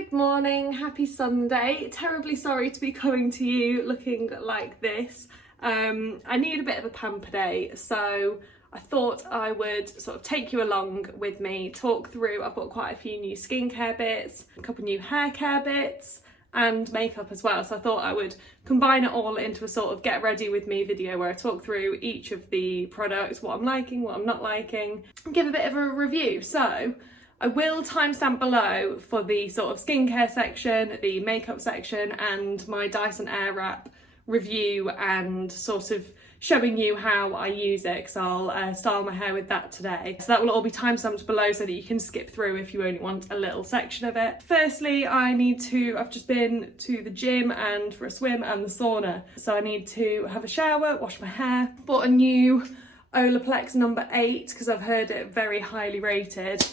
Good morning, happy Sunday. Terribly sorry to be coming to you looking like this. I need a bit of a pamper day, so I thought I would sort of take you along with me, talk through. I've got quite a few new skincare bits, a couple new hair care bits and makeup as well, so I thought I would combine it all into a sort of get ready with me video where I talk through each of the products, what I'm liking, what I'm not liking, and give a bit of a review. So I will timestamp below for the sort of skincare section, the makeup section, and my Dyson Air Wrap review and sort of showing you how I use it, because I'll style my hair with that today. So that will all be timestamped below so that you can skip through if you only want a little section of it. Firstly, I've just been to the gym and for a swim and the sauna. So I need to have a shower, wash my hair. Bought a new Olaplex No8 because I've heard it very highly rated.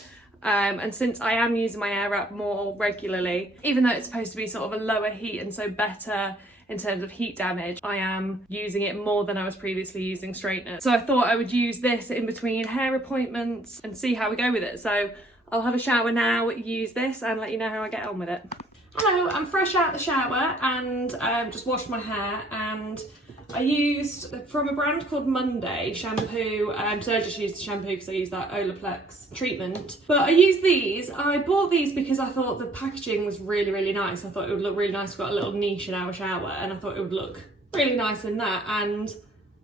And since I am using my Air Wrap more regularly, even though it's supposed to be sort of a lower heat and so better in terms of heat damage, I am using it more than I was previously using straighteners. So I thought I would use this in between hair appointments and see how we go with it. So I'll have a shower now, use this and let you know how I get on with it. Hello, I'm fresh out the shower and just washed my hair, and I used from a brand called Monday shampoo, so I just used the shampoo because I used that Olaplex treatment. But I used these. I bought these because I thought the packaging was really nice. I thought it would look really nice. We've got a little niche in our shower and I thought it would look really nice in that. And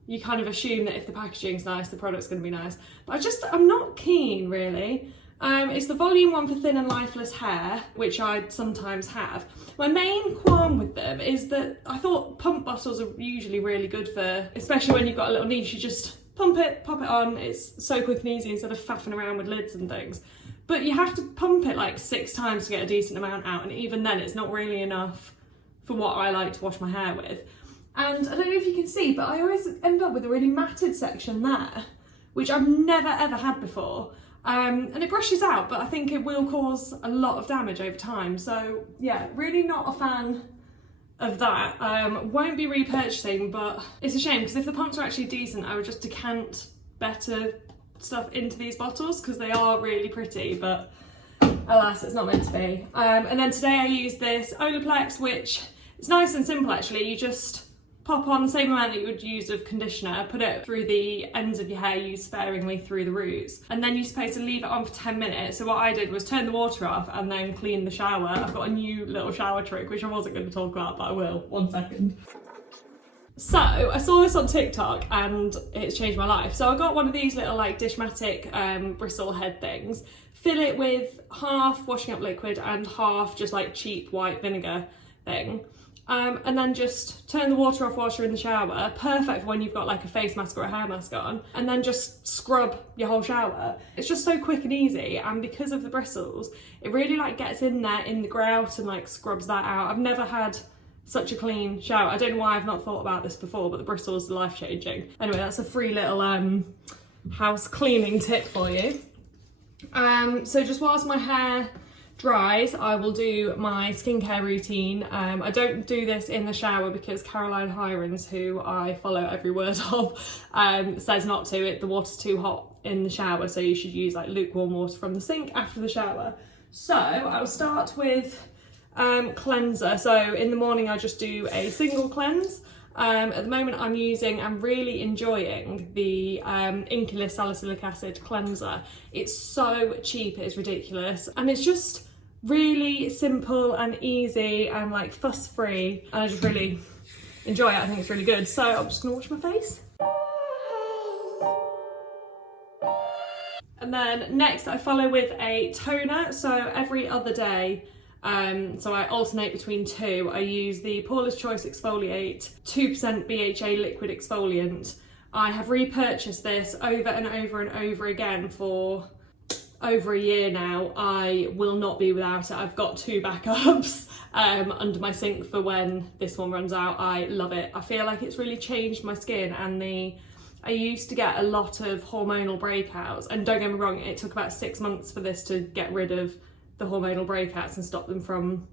you kind of assume that if the packaging's nice, the product's going to be nice. But I'm not keen really. It's the volume one for thin and lifeless hair, which I sometimes have. My main qualm with them is that I thought pump bottles are usually really good for, especially when you've got a little niche, you just pump it, pop it on, it's so quick and easy instead of faffing around with lids and things. But you have to pump it like 6 times to get a decent amount out, and even then it's not really enough for what I like to wash my hair with. And I don't know if you can see, but I always end up with a really matted section there, which I've never ever had before. And it brushes out, but I think it will cause a lot of damage over time. So yeah, really not a fan of that. Won't be repurchasing, but it's a shame because if the pumps are actually decent, I would just decant better stuff into these bottles because they are really pretty, but alas, it's not meant to be. And then today I used this Olaplex, which is nice and simple actually. You just pop on the same amount that you would use of conditioner, put it through the ends of your hair, use sparingly through the roots, and then you're supposed to leave it on for 10 minutes. So what I did was turn the water off and then clean the shower. I've got a new little shower trick, which I wasn't going to talk about, but I will, 1 second. So I saw this on TikTok and it's changed my life. So I got one of these little like Dishmatic bristle head things, fill it with half washing up liquid and half just like cheap white vinegar thing. And then just turn the water off whilst you're in the shower. Perfect when you've got like a face mask or a hair mask on, and then just scrub your whole shower. It's just so quick and easy, and because of the bristles, it really like gets in there in the grout and like scrubs that out. I've never had such a clean shower. I don't know why I've not thought about this before, but the bristles are life-changing. Anyway, that's a free little house cleaning tip for you. So just whilst my hair dries, I will do my skincare routine. I don't do this in the shower because Caroline Hirons, who I follow every word of, says not to. The water's too hot in the shower, so you should use like lukewarm water from the sink after the shower. So I'll start with cleanser. So in the morning I just do a single cleanse. At the moment I'm really enjoying the Inkey Salicylic Acid cleanser. It's so cheap, it's ridiculous, and it's just really simple and easy and like fuss free, and I just really enjoy it. I think it's really good. So I'm just gonna wash my face. And then next I follow with a toner. So every other day, so I alternate between 2. I use the Paulas Choice Exfoliate 2% BHA liquid exfoliant. I have repurchased this over and over and over again for over a year now. I will not be without it. I've got 2 backups under my sink for when this one runs out. I love it. I feel like it's really changed my skin, and I used to get a lot of hormonal breakouts, and don't get me wrong, it took about 6 months for this to get rid of the hormonal breakouts and stop them from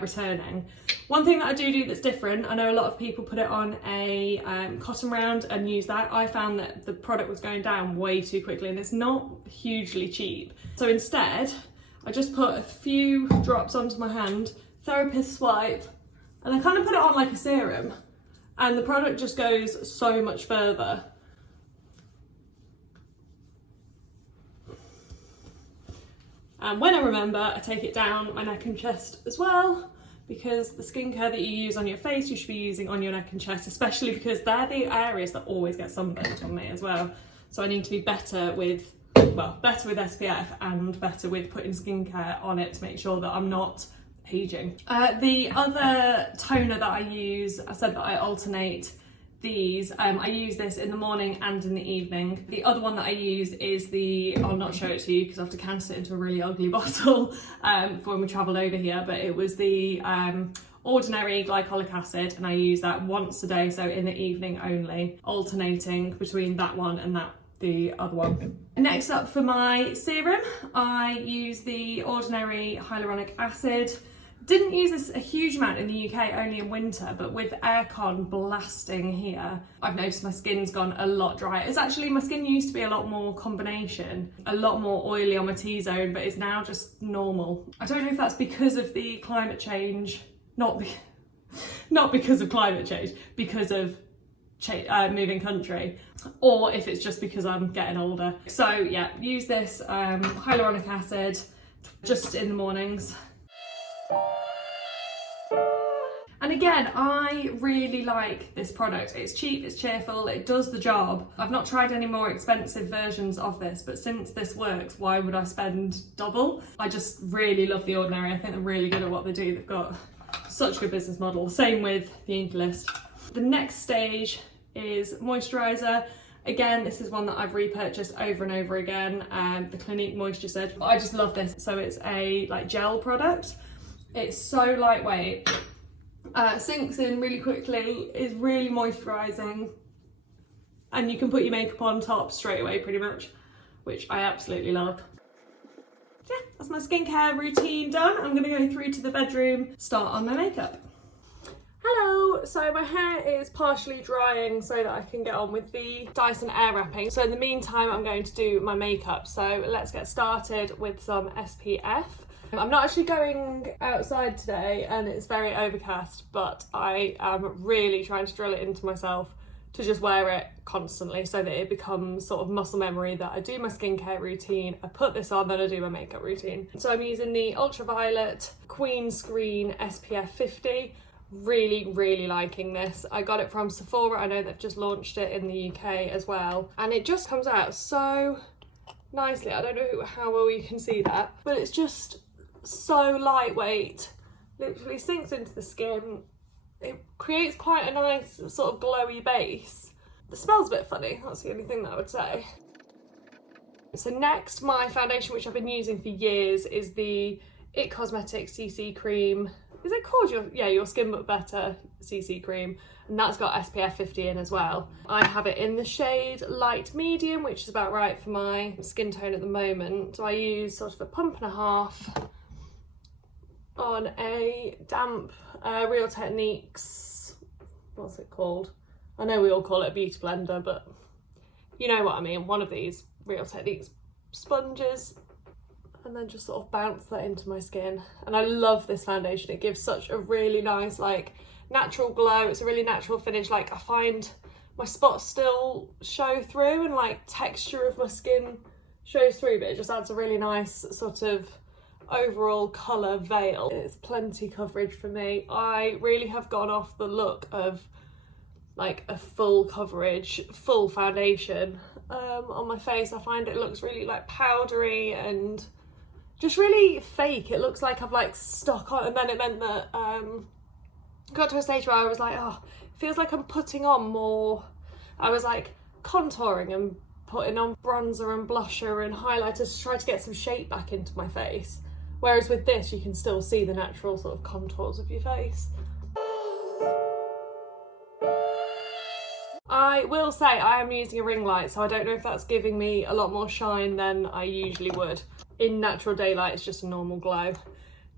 returning. One thing that I do that's different, I know a lot of people put it on a cotton round and use that. I found that the product was going down way too quickly and it's not hugely cheap. So instead, I just put a few drops onto my hand, therapist swipe, and I kind of put it on like a serum, and the product just goes so much further. And when I remember, I take it down my neck and chest as well, because the skincare that you use on your face, you should be using on your neck and chest, especially because they're the areas that always get sunburnt on me as well. So I need to be better with, well, better with SPF and better with putting skincare on it to make sure that I'm not aging. The other toner that I use, I said that I alternate these. I use this in the morning and in the evening. The other one that I use is the, I'll not show it to you because I have to cast it into a really ugly bottle for when we travelled over here, but it was the ordinary glycolic acid, and I use that once a day, so in the evening only, alternating between that one and the other one. Next up for my serum, I use the ordinary hyaluronic acid. Didn't use this a huge amount in the UK, only in winter, but with aircon blasting here, I've noticed my skin's gone a lot drier. It's actually, my skin used to be a lot more combination, a lot more oily on my T-zone, but it's now just normal. I don't know if that's because of the climate change, not because of climate change, because of moving country, or if it's just because I'm getting older. So yeah, use this hyaluronic acid just in the mornings. And again, I really like this product. It's cheap, it's cheerful, it does the job. I've not tried any more expensive versions of this, but since this works, why would I spend double? I just really love The Ordinary. I think they're really good at what they do. They've got such a good business model. Same with the Inkey list. The next stage is moisturizer. Again, this is one that I've repurchased over and over again, the Clinique Moisture Surge. I just love this. So it's a like gel product. It's so lightweight, sinks in really quickly, is really moisturising, and you can put your makeup on top straight away pretty much, which I absolutely love. Yeah, that's my skincare routine done. I'm gonna go through to the bedroom, start on my makeup. Hello, so my hair is partially drying so that I can get on with the Dyson Air Wrapping. So in the meantime, I'm going to do my makeup. So let's get started with some SPF. I'm not actually going outside today and it's very overcast, but I am really trying to drill it into myself to just wear it constantly so that it becomes sort of muscle memory that I do my skincare routine, I put this on, then I do my makeup routine. So I'm using the Ultraviolet Queen Screen SPF 50. Really liking this. I got it from Sephora. I know they've just launched it in the UK as well, and it just comes out so nicely. I don't know how well you can see that, but it's just so lightweight, literally sinks into the skin. It creates quite a nice sort of glowy base. The smell's a bit funny, that's the only thing that I would say. So next, my foundation, which I've been using for years, is the It Cosmetics CC Cream. Is it called your Skin But Better CC Cream? And that's got SPF 50 in as well. I have it in the shade light medium, which is about right for my skin tone at the moment. So I use sort of a pump and a half on a damp Real Techniques, what's it called? I know we all call it a beauty blender, but you know what I mean. One of these Real Techniques sponges, and then just sort of bounce that into my skin. And I love this foundation. It gives such a really nice, like, natural glow. It's a really natural finish. Like, I find my spots still show through and like texture of my skin shows through, but it just adds a really nice sort of overall colour veil. It's plenty coverage for me. I really have gone off the look of like a full coverage, full foundation on my face. I find it looks really like powdery and just really fake. It looks like I've like stuck on, and then it meant that got to a stage where I was like, oh, it feels like I'm putting on more. I was like contouring and putting on bronzer and blusher and highlighters to try to get some shape back into my face. Whereas with this, you can still see the natural sort of contours of your face. I will say I am using a ring light, so I don't know if that's giving me a lot more shine than I usually would. In natural daylight, it's just a normal glow.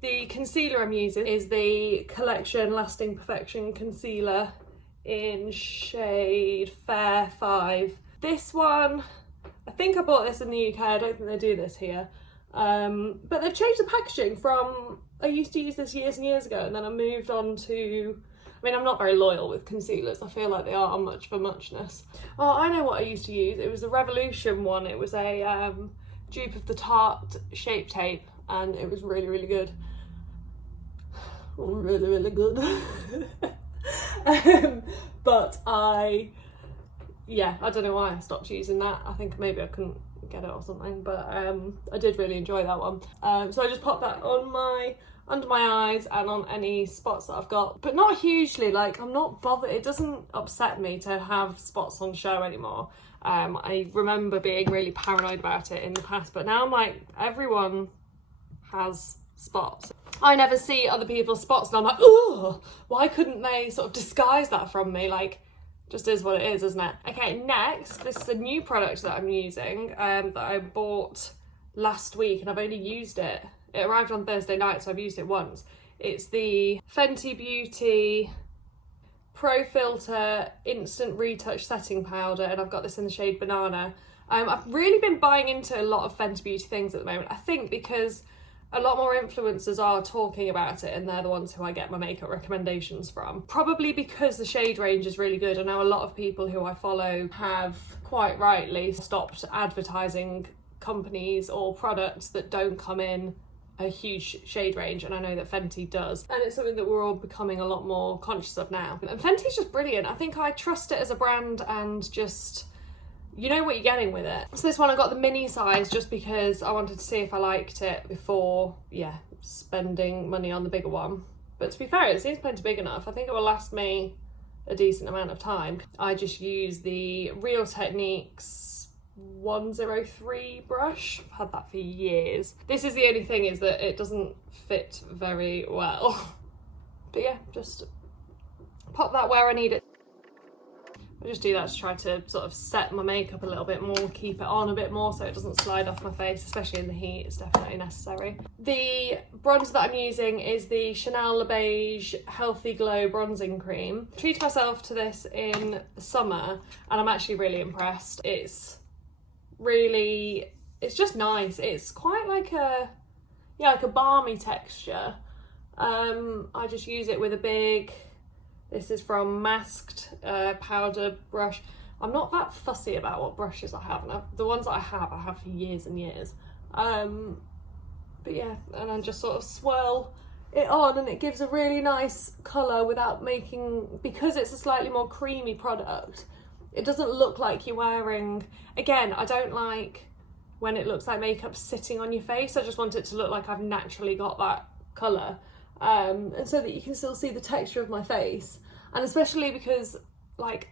The concealer I'm using is the Collection Lasting Perfection Concealer in shade Fair 5. This one, I think I bought this in the UK, I don't think they do this here. But they've changed the packaging from, I used to use this years and years ago, and then I moved on to, I mean, I'm not very loyal with concealers. I feel like they are much for muchness. Oh, I know what I used to use. It was the Revolution one. It was a dupe of the Tarte Shape Tape, and it was really, really good. Really, really good. But I don't know why I stopped using that. I think maybe I couldn't get it or something, but I did really enjoy that one. So I just popped that on under my eyes and on any spots that I've got, but not hugely. Like, I'm not bothered. It doesn't upset me to have spots on show anymore. I remember being really paranoid about it in the past, but now I'm like, everyone has spots. I never see other people's spots and I'm like, oh, why couldn't they sort of disguise that from me? Like, just is what it is, isn't it? Okay, next, this is a new product that I'm using that I bought last week, and I've only used it. It arrived on Thursday night, so I've used it once. It's the Fenty Beauty Pro Filter Instant Retouch Setting Powder, and I've got this in the shade Banana. I've really been buying into a lot of Fenty Beauty things at the moment, I think because a lot more influencers are talking about it, and they're the ones who I get my makeup recommendations from. Probably because the shade range is really good. I know a lot of people who I follow have quite rightly stopped advertising companies or products that don't come in a huge shade range, and I know that Fenty does, and it's something that we're all becoming a lot more conscious of now. And Fenty's just brilliant. I think I trust it as a brand, and just, you know what you're getting with it. So this one I got the mini size just because I wanted to see if I liked it before, spending money on the bigger one. But to be fair, it seems plenty big enough. I think it will last me a decent amount of time. I just use the Real Techniques 103 brush. I've had that for years. This is the only thing, is that it doesn't fit very well. But yeah, just pop that where I need it. I just do that to try to sort of set my makeup a little bit more, keep it on a bit more so it doesn't slide off my face, especially in the heat. It's definitely necessary. The bronzer that I'm using is the Chanel Le Beige Healthy Glow Bronzing Cream. I treated myself to this in summer and I'm actually really impressed. It's just nice. It's quite like a balmy texture. I just use it with a big, this is from Masked powder brush. I'm not that fussy about what brushes I have, and the ones that I have for years and years. But yeah, and I just sort of swirl it on, and it gives a really nice colour without making, because it's a slightly more creamy product, it doesn't look like you're wearing, again, I don't like when it looks like makeup sitting on your face. I just want it to look like I've naturally got that colour. And so that you can still see the texture of my face. And especially because, like,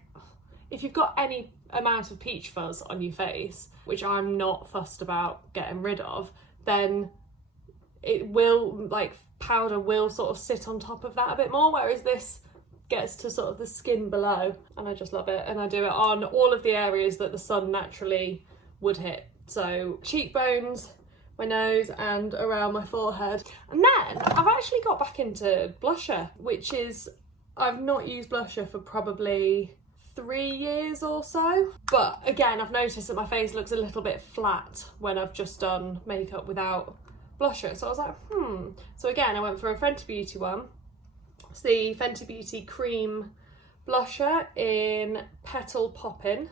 if you've got any amount of peach fuzz on your face, which I'm not fussed about getting rid of, then it will, like, powder will sort of sit on top of that a bit more, whereas this gets to sort of the skin below, and I just love it. And I do it on all of the areas that the sun naturally would hit. So cheekbones, my nose, and around my forehead. And then I've actually got back into blusher, which is, I've not used blusher for probably 3 years or so. But again, I've noticed that my face looks a little bit flat when I've just done makeup without blusher. So I was like, So again, I went for a Fenty Beauty one. It's the Fenty Beauty Cream Blusher in Petal Poppin'.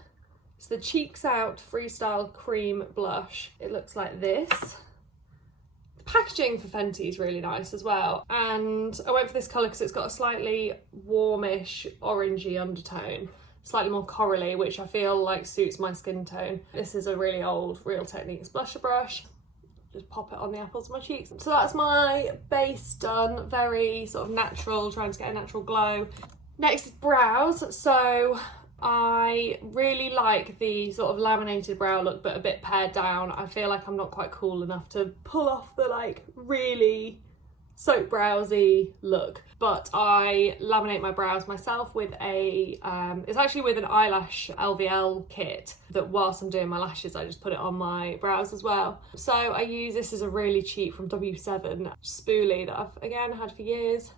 It's the Cheeks Out Freestyle Cream Blush. It looks like this. The packaging for Fenty is really nice as well. And I went for this colour because it's got a slightly warmish orangey undertone. Slightly more corally, which I feel like suits my skin tone. This is a really old Real Techniques blusher brush. Just pop it on the apples of my cheeks. So that's my base done. Very sort of natural, trying to get a natural glow. Next is brows. So I really like the sort of laminated brow look, but a bit pared down. I feel like I'm not quite cool enough to pull off the like really soap browsy look, but I laminate my brows myself with a it's actually with an eyelash LVL kit that whilst I'm doing my lashes I just put it on my brows as well. So I use, this is a really cheap from W7 spoolie that I've again had for years,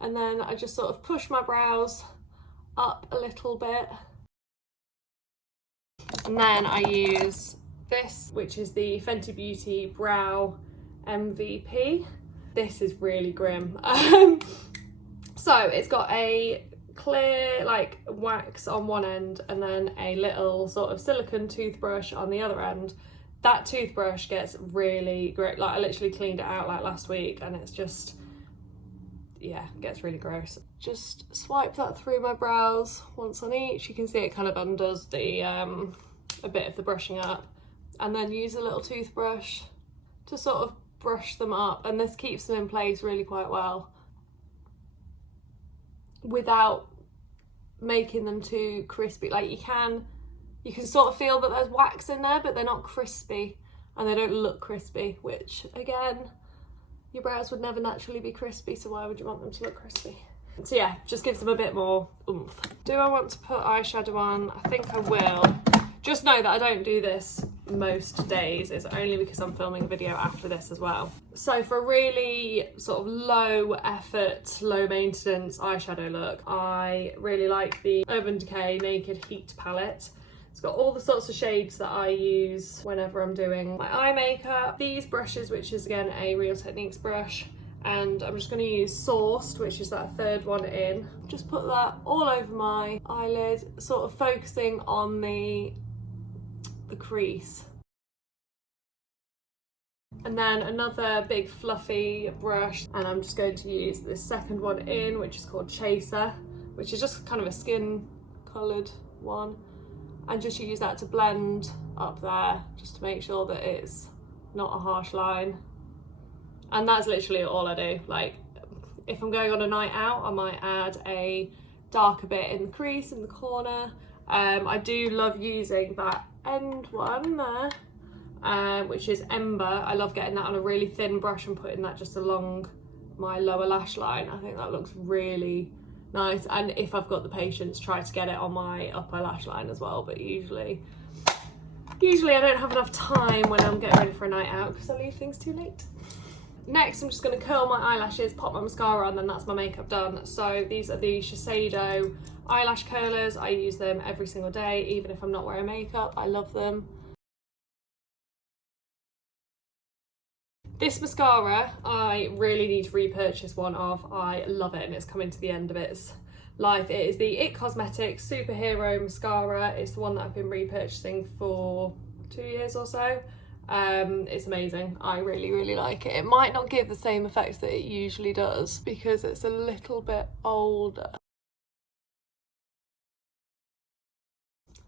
and then I just sort of push my brows up a little bit, and then I use This, which is the Fenty Beauty Brow MVP. This is really grim. So it's got a clear like wax on one end and then a little sort of silicone toothbrush on the other end. That toothbrush gets really great. Like I literally cleaned it out like last week and it's just, yeah, it gets really gross. Just swipe that through my brows once on each. You can see it kind of undoes the a bit of the brushing up, and then use a little toothbrush to sort of brush them up, and this keeps them in place really quite well without making them too crispy. Like you can sort of feel that there's wax in there, but they're not crispy and they don't look crispy, which again, your brows would never naturally be crispy, so why would you want them to look crispy? So yeah, just gives them a bit more oomph. Do I want to put eyeshadow on? I think I will. Just know that I don't do this most days. It's only because I'm filming a video after this as well. So for a really sort of low effort, low maintenance eyeshadow look, I really like the Urban Decay Naked Heat palette. It's got all the sorts of shades that I use whenever I'm doing my eye makeup. These brushes, which is again a Real Techniques brush, and I'm just going to use Sourced, which is that third one in. Just put that all over my eyelid, sort of focusing on the crease. And then another big fluffy brush, and I'm just going to use this second one in, which is called Chaser, which is just kind of a skin coloured one, and just use that to blend up there just to make sure that it's not a harsh line. And that's literally all I do. Like if I'm going on a night out, I might add a darker bit in the crease in the corner. I do love using that end one there, which is Ember. I love getting that on a really thin brush and putting that just along my lower lash line. I think that looks really nice, and if I've got the patience, try to get it on my upper lash line as well, but usually I don't have enough time when I'm getting ready for a night out because I leave things too late. Next, I'm just going to curl my eyelashes, pop my mascara on, then that's my makeup done. So these are the Shiseido eyelash curlers. I use them every single day, even if I'm not wearing makeup. I love them. This mascara, I really need to repurchase one of. I love it and it's coming to the end of its life. It is the It Cosmetics Superhero Mascara. It's the one that I've been repurchasing for 2 years or so. It's amazing. I really like it. It might not give the same effects that it usually does because it's a little bit older.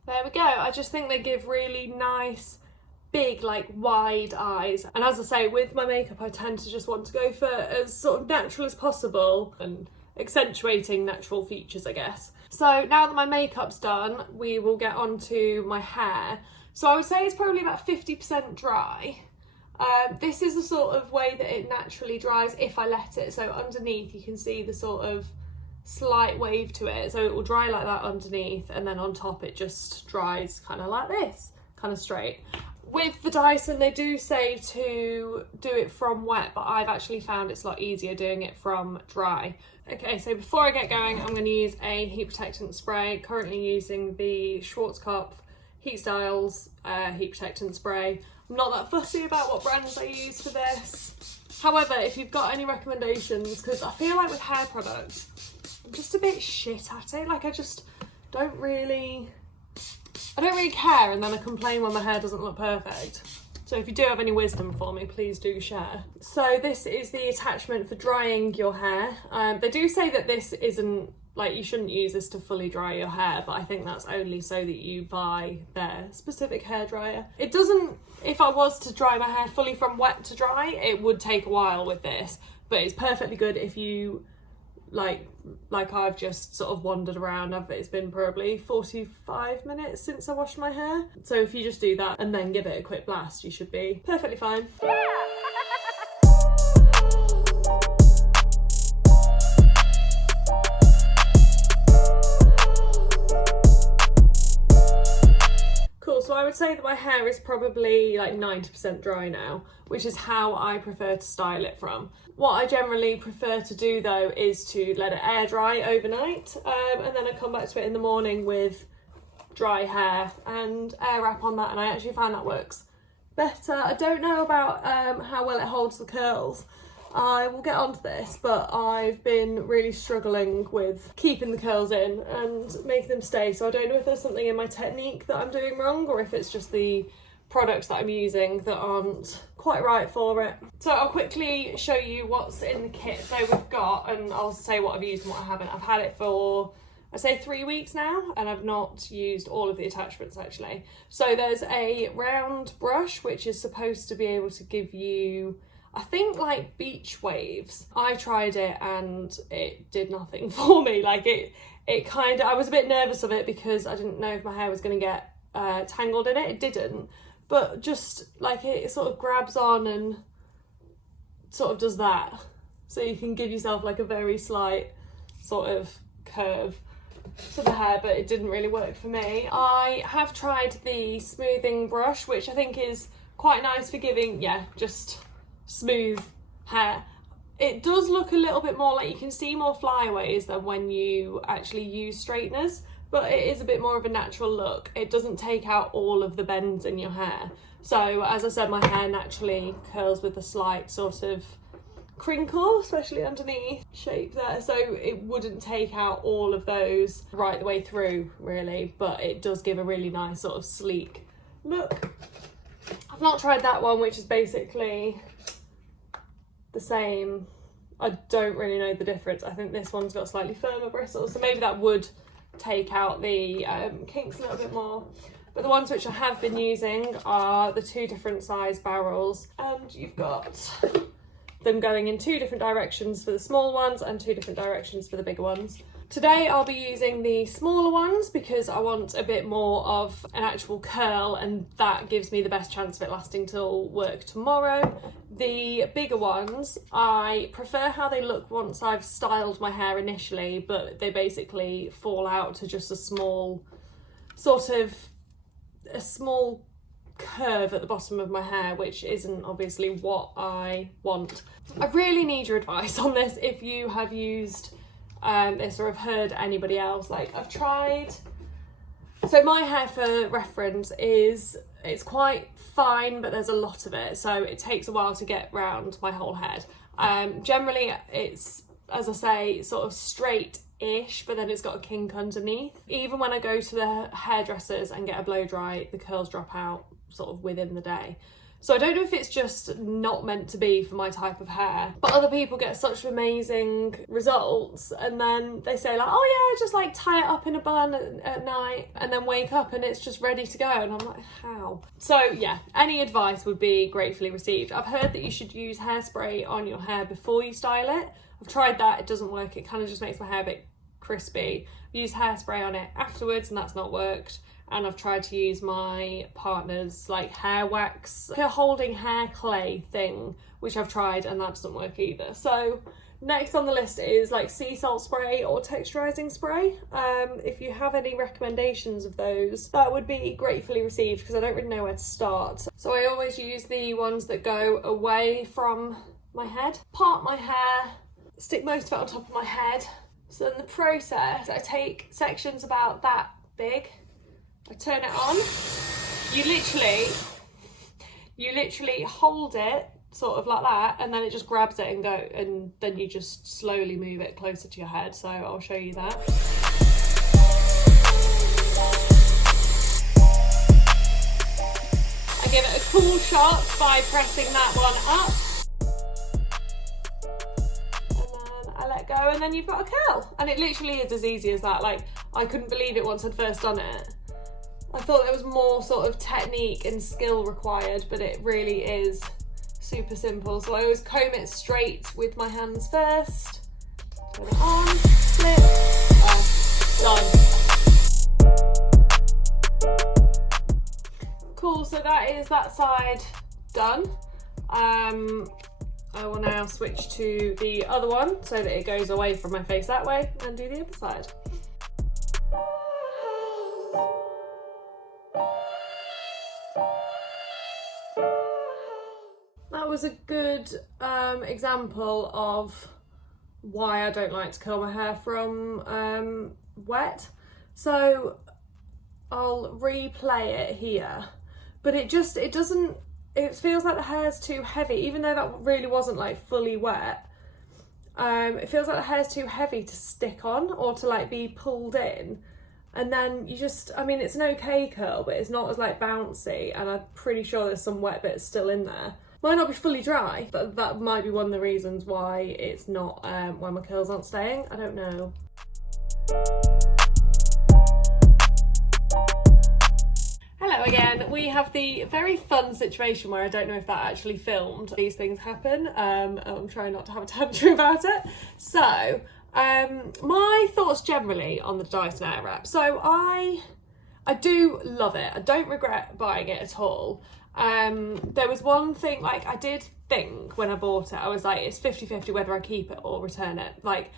There we go. I just think they give really nice, big, like wide eyes. And as I say, with my makeup, I tend to just want to go for as sort of natural as possible and accentuating natural features, I guess. So now that my makeup's done, we will get on to my hair. So I would say it's probably about 50% dry. This is the sort of way that it naturally dries if I let it. So underneath you can see the sort of slight wave to it. So it will dry like that underneath, and then on top it just dries kind of like this, kind of straight. With the Dyson, they do say to do it from wet, but I've actually found it's a lot easier doing it from dry. Okay, so before I get going, I'm going to use a heat protectant spray. Currently using the Schwartzkopf Heat Styles heat protectant spray. I'm not that fussy about what brands I use for this. However, if you've got any recommendations, because I feel like with hair products, I'm just a bit shit at it. Like I don't really care, and then I complain when my hair doesn't look perfect. So if you do have any wisdom for me, please do share. So this is the attachment for drying your hair. They do say that this isn't, like, you shouldn't use this to fully dry your hair, but I think that's only so that you buy their specific hairdryer. It doesn't, if I was to dry my hair fully from wet to dry, it would take a while with this, but it's perfectly good if you, like I've just sort of wandered around. It's been probably 45 minutes since I washed my hair. So if you just do that and then give it a quick blast, you should be perfectly fine. Yeah. So I would say that my hair is probably like 90% dry now, which is how I prefer to style it from. What I generally prefer to do though is to let it air dry overnight, and then I come back to it in the morning with dry hair and air wrap on that, and I actually find that works better. I don't know about how well it holds the curls. I will get onto this, but I've been really struggling with keeping the curls in and making them stay. So I don't know if there's something in my technique that I'm doing wrong, or if it's just the products that I'm using that aren't quite right for it. So I'll quickly show you what's in the kit. So we've got, and I'll say what I've used and what I haven't. I've had it for, I say 3 weeks now, and I've not used all of the attachments actually. So there's a round brush, which is supposed to be able to give you, I think, like beach waves. I tried it and it did nothing for me. Like it kind of, I was a bit nervous of it because I didn't know if my hair was going to get tangled in it. It didn't, but just like it sort of grabs on and sort of does that. So you can give yourself like a very slight sort of curve to the hair, but it didn't really work for me. I have tried the smoothing brush, which I think is quite nice for giving, yeah, just smooth hair. It does look a little bit more like, you can see more flyaways than when you actually use straighteners, but it is a bit more of a natural look. It doesn't take out all of the bends in your hair. So as I said, my hair naturally curls with a slight sort of crinkle, especially underneath shape there, so it wouldn't take out all of those right the way through really, but it does give a really nice sort of sleek look. I've not tried that one, which is basically the same. I don't really know the difference. I think this one's got slightly firmer bristles, so maybe that would take out the kinks a little bit more. But the ones which I have been using are the 2 different size barrels, and you've got them going in 2 different directions for the small ones and 2 different directions for the bigger ones. Today I'll be using the smaller ones because I want a bit more of an actual curl, and that gives me the best chance of it lasting till work tomorrow. The bigger ones, I prefer how they look once I've styled my hair initially, but they basically fall out to just a small, sort of, a small curve at the bottom of my hair, which isn't obviously what I want. I really need your advice on this if you have used this or have heard anybody else. Like, I've tried, so my hair, for reference, it's quite fine, but there's a lot of it, so it takes a while to get round my whole head. Generally it's, as I say, sort of straight-ish, but then it's got a kink underneath. Even when I go to the hairdressers and get a blow dry, the curls drop out sort of within the day. So I don't know if it's just not meant to be for my type of hair, but other people get such amazing results, and then they say like, oh yeah, just like tie it up in a bun at night and then wake up and it's just ready to go, and I'm like, how? So yeah, any advice would be gratefully received. I've heard that you should use hairspray on your hair before you style it. I've tried that, it doesn't work. It kind of just makes my hair a bit crispy. I've used hairspray on it afterwards and that's not worked. And I've tried to use my partner's like hair wax, like a holding hair clay thing, which I've tried, and that doesn't work either. So next on the list is like sea salt spray or texturizing spray. If you have any recommendations of those, that would be gratefully received, because I don't really know where to start. So I always use the ones that go away from my head, part my hair, stick most of it on top of my head. So in the process, I take sections about that big, I turn it on, you literally hold it sort of like that, and then it just grabs it and then you just slowly move it closer to your head. So I'll show you that. I give it a cool shot by pressing that one up. I let go, and then you've got a curl, and it literally is as easy as that. Like, I couldn't believe it once I'd first done it. I thought there was more sort of technique and skill required, but it really is super simple. So I always comb it straight with my hands first, turn it on, flip, done. Cool, so that is that side done. I will now switch to the other one so that it goes away from my face that way, and do the other side. That was a good example of why I don't like to curl my hair from wet. So I'll replay it here, but it doesn't it feels like the hair's too heavy, even though that really wasn't like fully wet. It feels like the hair's too heavy to stick on or to like be pulled in. And then you just, I mean, it's an okay curl, but it's not as like bouncy, and I'm pretty sure there's some wet bits still in there. Might not be fully dry, but that might be one of the reasons why it's not, why my curls aren't staying. I don't know. Hello again. We have the very fun situation where I don't know if that actually filmed. These things happen. I'm trying not to have a tantrum about it. So, my thoughts generally on the Dyson Air Wrap. So I do love it. I don't regret buying it at all. There was one thing, like, I did think when I bought it, I was like, it's 50-50 whether I keep it or return it. Like,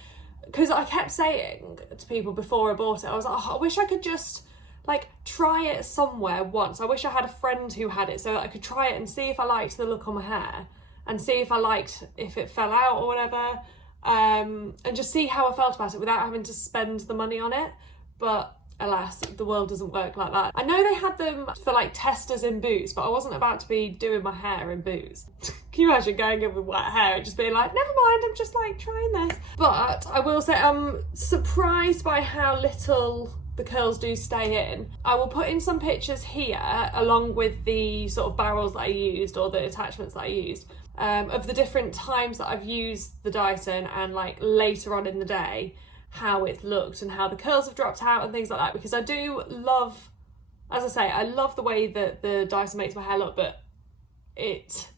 because I kept saying to people before I bought it, I was like, oh, I wish I could just like try it somewhere once. I wish I had a friend who had it so that I could try it and see if I liked the look on my hair and see if I liked if it fell out or whatever, and just see how I felt about it without having to spend the money on it. But alas, the world doesn't work like that. I know they had them for like testers in Boots, but I wasn't about to be doing my hair in Boots. Can you imagine going in with wet hair and just being like, never mind, I'm just like trying this. But I will say I'm surprised by how little the curls do stay in. I will put in some pictures here along with the sort of barrels that I used, or the attachments that I used, of the different times that I've used the Dyson and like later on in the day, how it looked and how the curls have dropped out and things like that, because I do love, as I say, I love the way that the Dyson makes my hair look, but it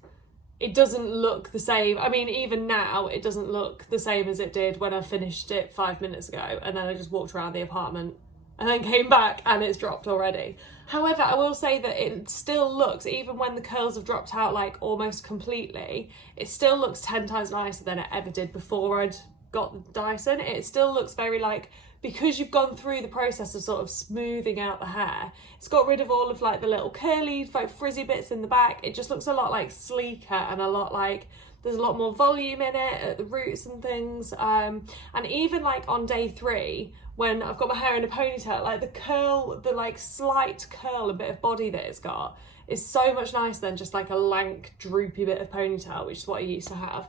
doesn't look the same. I mean, even now it doesn't look the same as it did when I finished it 5 minutes ago, and then I just walked around the apartment and then came back and it's dropped already. However, I will say that it still looks, even when the curls have dropped out like almost completely, it still looks 10 times nicer than it ever did before I'd got the Dyson. It still looks very like, because you've gone through the process of sort of smoothing out the hair, it's got rid of all of like the little curly, like frizzy bits in the back. It just looks a lot like sleeker and a lot like there's a lot more volume in it at the roots and things. And even like on day 3, when I've got my hair in a ponytail, like the curl, the like slight curl and bit of body that it's got is so much nicer than just like a lank, droopy bit of ponytail, which is what I used to have.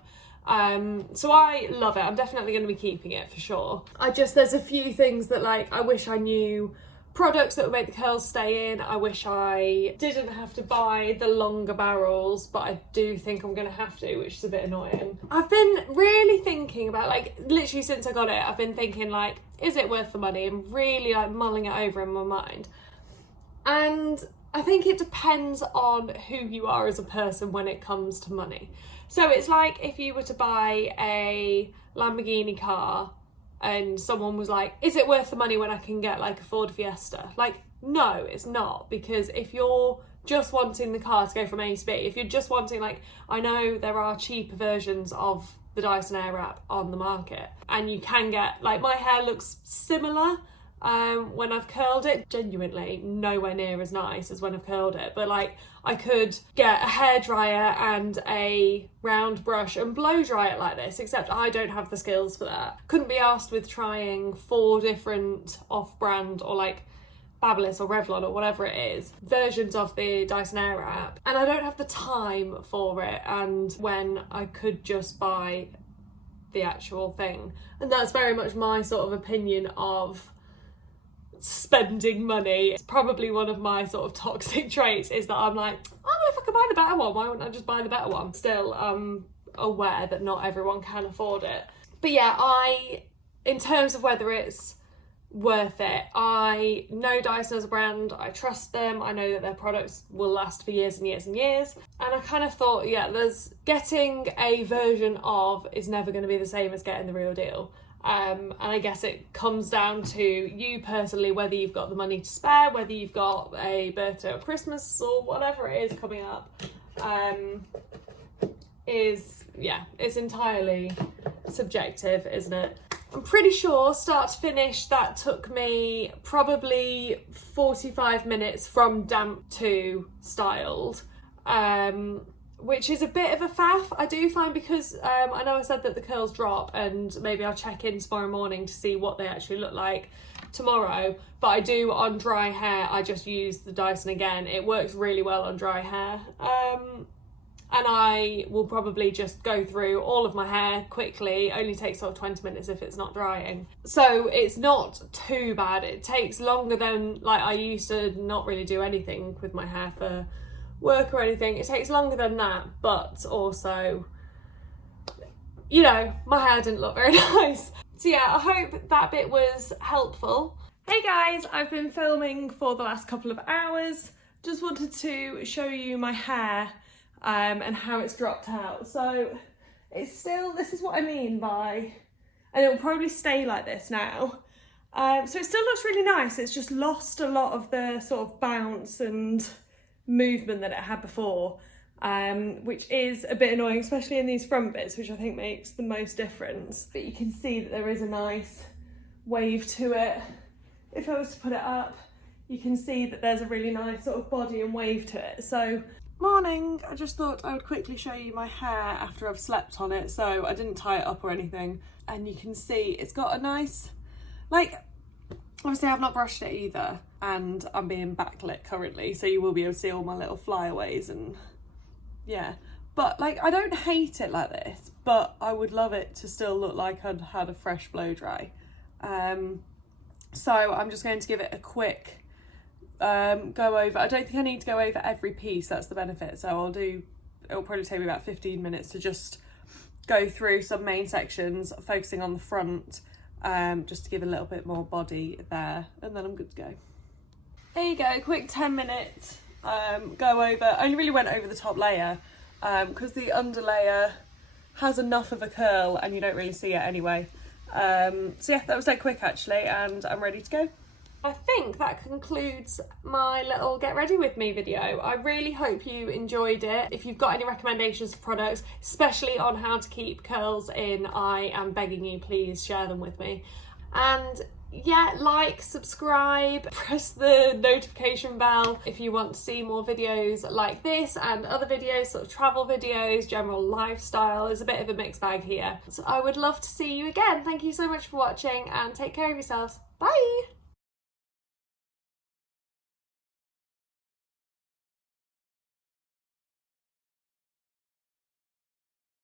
So I love it. I'm definitely going to be keeping it for sure. There's a few things that like I wish I knew products that would make the curls stay in. I wish I didn't have to buy the longer barrels, but I do think I'm going to have to, which is a bit annoying. I've been really thinking about, like, literally since I got it, I've been thinking like, is it worth the money, and really like mulling it over in my mind. And I think it depends on who you are as a person when it comes to money. So it's like if you were to buy a Lamborghini car and someone was like, is it worth the money when I can get like a Ford Fiesta? Like, no, it's not, because if you're just wanting the car to go from A to B, if you're just wanting, like, I know there are cheaper versions of the Dyson Air Wrap on the market, and you can get, like, my hair looks similar when I've curled it, genuinely nowhere near as nice as when I've curled it, but like I could get a hairdryer and a round brush and blow dry it like this, except I don't have the skills for that. Couldn't be asked with trying 4 different off-brand or like Fabulous or Revlon or whatever it is versions of the Dyson Air Wrap, and I don't have the time for it, and when I could just buy the actual thing. And that's very much my sort of opinion of spending money. It's probably one of my sort of toxic traits, is that I'm like, oh, well, if I could buy the better one, why wouldn't I just buy the better one? Still, I'm aware that not everyone can afford it. But yeah, in terms of whether it's worth it, I know Dyson as a brand, I trust them, I know that their products will last for years and years and years, and I kind of thought, yeah, getting a version of is never going to be the same as getting the real deal. And I guess it comes down to you personally, whether you've got the money to spare, whether you've got a birthday or Christmas or whatever it is coming up, it's entirely subjective, isn't it? I'm pretty sure start to finish that took me probably 45 minutes from damp to styled, which is a bit of a faff, I do find, because I know I said that the curls drop, and maybe I'll check in tomorrow morning to see what they actually look like tomorrow, but I do on dry hair. I just use the Dyson again. It works really well on dry hair. And I will probably just go through all of my hair quickly. It only takes sort of 20 minutes if it's not drying. So it's not too bad. It takes longer than, like, I used to not really do anything with my hair for work or anything. It takes longer than that, but also, you know, my hair didn't look very nice. So yeah, I hope that bit was helpful. Hey guys, I've been filming for the last couple of hours. Just wanted to show you my hair and how it's dropped out. So it's still, this is what I mean by, and it will probably stay like this now. So it still looks really nice. It's just lost a lot of the sort of bounce and movement that it had before, which is a bit annoying, especially in these front bits, which I think makes the most difference. But you can see that there is a nice wave to it. If I was to put it up, you can see that there's a really nice sort of body and wave to it. So morning, I just thought I would quickly show you my hair after I've slept on it. So I didn't tie it up or anything, and you can see it's got a nice, like, obviously I've not brushed it either, and I'm being backlit currently, so you will be able to see all my little flyaways and yeah. But like, I don't hate it like this, but I would love it to still look like I'd had a fresh blow dry. So I'm just going to give it a quick go over. I don't think I need to go over every piece, that's the benefit. So it'll probably take me about 15 minutes to just go through some main sections, focusing on the front, just to give a little bit more body there, and then I'm good to go. There you go, quick 10-minute go over. I only really went over the top layer because the underlayer has enough of a curl and you don't really see it anyway. So yeah, that was dead quick actually, and I'm ready to go. I think that concludes my little get ready with me video. I really hope you enjoyed it. If you've got any recommendations for products, especially on how to keep curls in, I am begging you, please share them with me. And yeah, like, subscribe, press the notification bell if you want to see more videos like this and other videos, sort of travel videos, general lifestyle. There's a bit of a mixed bag here. So I would love to see you again. Thank you so much for watching, and take care of yourselves. Bye!